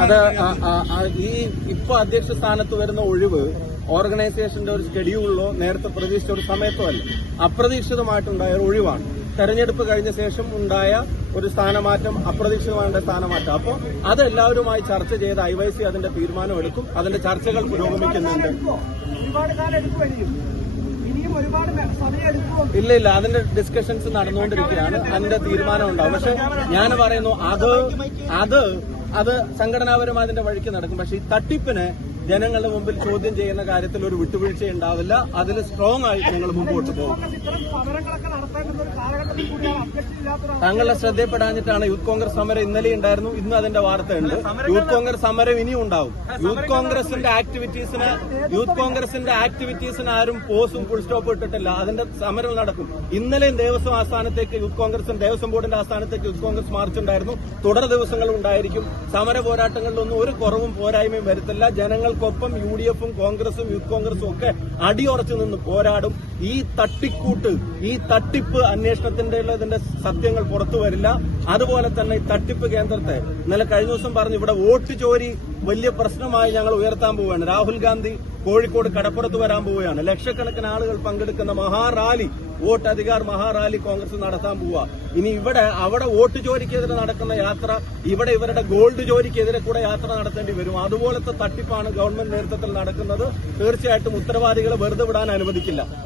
അത് ഈ ഇപ്പൊ അധ്യക്ഷ സ്ഥാനത്ത് വരുന്ന ഒഴിവ് ഓർഗനൈസേഷന്റെ ഒരു ഷെഡ്യൂളിലോ നേരത്തെ പ്രതീക്ഷിച്ച ഒരു സമയത്തോ അല്ല. അപ്രതീക്ഷിതമായിട്ടുണ്ടായ ഒരു ഒഴിവാണ്. തെരഞ്ഞെടുപ്പ് കഴിഞ്ഞ ശേഷം ഉണ്ടായ ഒരു സ്ഥാനമാറ്റം അപ്രതീക്ഷിതമായ സ്ഥാനമാറ്റം. അപ്പോൾ അതെല്ലാവരുമായി ചർച്ച ചെയ്ത് ഐ വൈ സി അതിന്റെ തീരുമാനം എടുക്കും. അതിന്റെ ചർച്ചകൾ പുരോഗമിക്കുന്നുണ്ട്. ഇല്ല ഇല്ല. അതിന്റെ ഡിസ്കഷൻസ് നടന്നുകൊണ്ടിരിക്കുകയാണ്. അതിന്റെ തീരുമാനം ഉണ്ടാവും. പക്ഷെ ഞാൻ പറയുന്നു അത് അത് അത് സംഘടനാപരമായി അതിന്റെ വഴിക്ക് നടക്കും. പക്ഷെ ഈ തട്ടിപ്പിന് ജനങ്ങളുടെ മുമ്പിൽ ചോദ്യം ചെയ്യുന്ന കാര്യത്തിൽ ഒരു വിട്ടുവീഴ്ച ഉണ്ടാവില്ല. അതിൽ സ്ട്രോങ് ആയി ഞങ്ങൾ മുമ്പോട്ട് പോകും. താങ്കളുടെ ശ്രദ്ധയിൽപ്പെടാഞ്ഞിട്ടാണ് യൂത്ത് കോൺഗ്രസ് സമരം ഇന്നലെ ഉണ്ടായിരുന്നു ഇന്ന് അതിന്റെ വാർത്തയുണ്ട്. യൂത്ത് കോൺഗ്രസ് സമരം ഇനിയും ഉണ്ടാവും. യൂത്ത് കോൺഗ്രസിന്റെ ആക്ടിവിറ്റീസിന് യൂത്ത് കോൺഗ്രസിന്റെ ആക്ടിവിറ്റീസിന് ആരും പോസും ഫുൾ സ്റ്റോപ്പ് ഇട്ടിട്ടില്ല. അതിന്റെ സമരം നടക്കും. ഇന്നലെയും ദേവസ്വം ആസ്ഥാനത്തേക്ക് യൂത്ത് കോൺഗ്രസും ദേവസ്വം ബോർഡിന്റെ ആസ്ഥാനത്തേക്ക് യൂത്ത് കോൺഗ്രസ് മാർച്ച് ഉണ്ടായിരുന്നു. തുടർ ദിവസങ്ങളും ഉണ്ടായിരിക്കും. സമര പോരാട്ടങ്ങളിലൊന്നും ഒരു കുറവും പോരായ്മയും വരുത്തില്ല. ജനങ്ങൾക്കൊപ്പം യു ഡി എഫും കോൺഗ്രസും യൂത്ത് കോൺഗ്രസും ഒക്കെ അടിയുറച്ചു നിന്ന് പോരാടും. ഈ തട്ടിക്കൂട്ട് ഈ തട്ടിപ്പ് അന്വേഷണത്തിന്റെ സത്യങ്ങൾ പുറത്തു വരില്ല. അതുപോലെ തന്നെ ഈ തട്ടിപ്പ് കേന്ദ്രത്തെ ഇന്നലെ കഴിഞ്ഞ ദിവസം പറഞ്ഞു ഇവിടെ വോട്ട് ചോരി വലിയ പ്രശ്നമായി ഞങ്ങൾ ഉയർത്താൻ പോവുകയാണ്. രാഹുൽ ഗാന്ധി കോഴിക്കോട് കടപ്പുറത്ത് വരാൻ പോവുകയാണ്. ലക്ഷക്കണക്കിന് ആളുകൾ പങ്കെടുക്കുന്ന മഹാറാലി വോട്ട് അധികാർ മഹാറാലി കോൺഗ്രസ് നടത്താൻ പോവുക. ഇനി ഇവിടെ അവിടെ വോട്ട് ചോരിക്കെതിരെ നടക്കുന്ന യാത്ര ഇവിടെ ഇവരുടെ ഗോൾഡ് ജോലിക്കെതിരെ കൂടെ യാത്ര നടത്തേണ്ടി വരും. അതുപോലത്തെ തട്ടിപ്പാണ് ഗവൺമെന്റ് നേതൃത്വത്തിൽ നടക്കുന്നത്. തീർച്ചയായിട്ടും ഉത്തരവാദികളെ വെറുതെ വിടാൻ അനുവദിക്കില്ല.